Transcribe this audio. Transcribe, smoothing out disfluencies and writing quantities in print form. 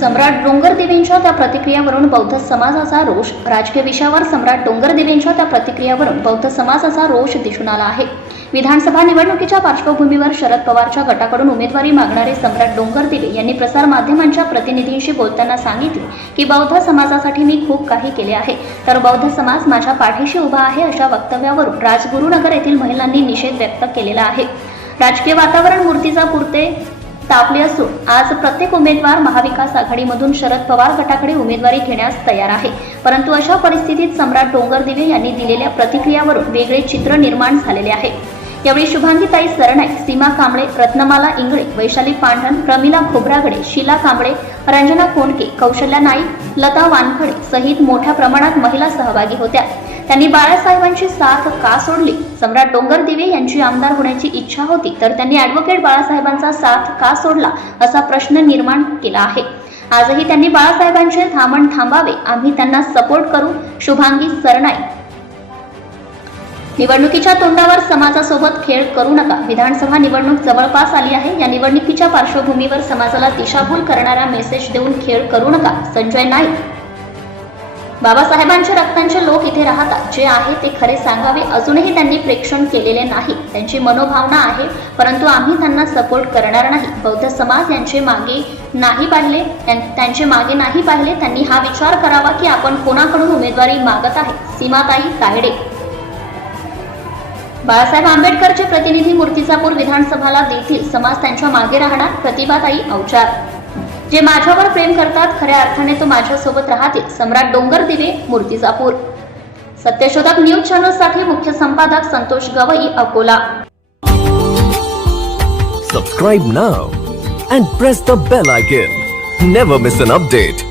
सम्राट डोंगरदेवींच्या त्या प्रतिक्रियावरून बौद्ध समाजाचा रोष. राजकीय विषयावर सम्राट डोंगरदेवींच्या त्या प्रतिक्रियावरून बौद्ध समाजाचा रोष दिसून आला आहे. विधानसभा निवडणुकीच्या पार्श्वभूमीवर शरद पवारच्या गटाकडून उमेदवारी मागणारे सम्राट डोंगरदेवी यांनी प्रसार माध्यमांच्या प्रतिनिधींशी बोलताना सांगितले की बौद्ध समाजासाठी मी खूप काही केले आहे, तर बौद्ध समाज माझ्या पाठीशी उभा आहे. अशा वक्तव्यावरून राजगुरुनगर येथील महिलांनी निषेध व्यक्त केलेला आहे. राजकीय वातावरण मूर्तिजापूरते तापले असून आज प्रत्येक उमेदवार महाविकास आघाडीमधून शरद पवार गटाकडे उमेदवारी घेण्यास तयार आहे. परंतु अशा परिस्थितीत सम्राट डोंगरदेवी यांनी दिलेल्या प्रतिक्रियावरून वेगळे चित्र निर्माण झालेले आहे. यावेळी शुभांगीताई सरनाईक, सीमा कांबळे, रत्नमाला इंगळे, वैशाली पांढरन, प्रमिला खोब्रागडे, शीला कांबळे, रंजना कोंडके, कौशल्या नाईक, लता वानखडे सहित मोठ्या प्रमाणात महिला सहभागी होत्या. त्यांनी बाळासाहेबांची साथ का सोडली? सम्राट डोंगरदेवी यांची आमदार होण्याची इच्छा होती, तर त्यांनी ॲडव्होकेट बाळासाहेबांचा साथ का सोडला असा प्रश्न निर्माण केला आहे. आजही त्यांनी बाळासाहेबांचे थांबावे, आम्ही त्यांना सपोर्ट करू. शुभांगी सरनाईक. निवडणुकीच्या तोंडावर समाजासोबत खेळ करू नका. विधानसभा निवडणूक जवळपास आली आहे. या निवडणुकीच्या पार्श्वभूमीवर समाजाला दिशाभूल करणारा मेसेज देऊन खेळ करू नका. संजय नाईक. बाबासाहेबांच्या रक्तांचे लोक इथे राहतात. जे आहे ते खरे सांगावे. अजूनही त्यांनी प्रेक्षण केलेले नाही. त्यांची मनोभावना आहे, परंतु आम्ही त्यांना सपोर्ट करणार नाही. बौद्ध समाज त्यांचे मागे नाही पाहिले. त्यांनी हा विचार करावा की आपण कोणाकडून उमेदवारी मागत आहे. सीमाताई तायडे. बाळासाहेब आंबेडकरचे प्रतिनिधी मूर्तिजापूर विधानसभाला देतील. समाज त्यांच्या मागे राहणार. प्रतिभाताई अवचार. जे माझ्यावर प्रेम करतात, खऱ्या अर्थाने तो माझ्यासोबत राहतील. सम्राट डोंगरदेवी, मूर्तिजापूर. सत्यशोधक न्यूज चॅनलसाठी मुख्य संपादक Santosh Gavai, Akola. Subscribe now and press the bell icon. Never miss an update.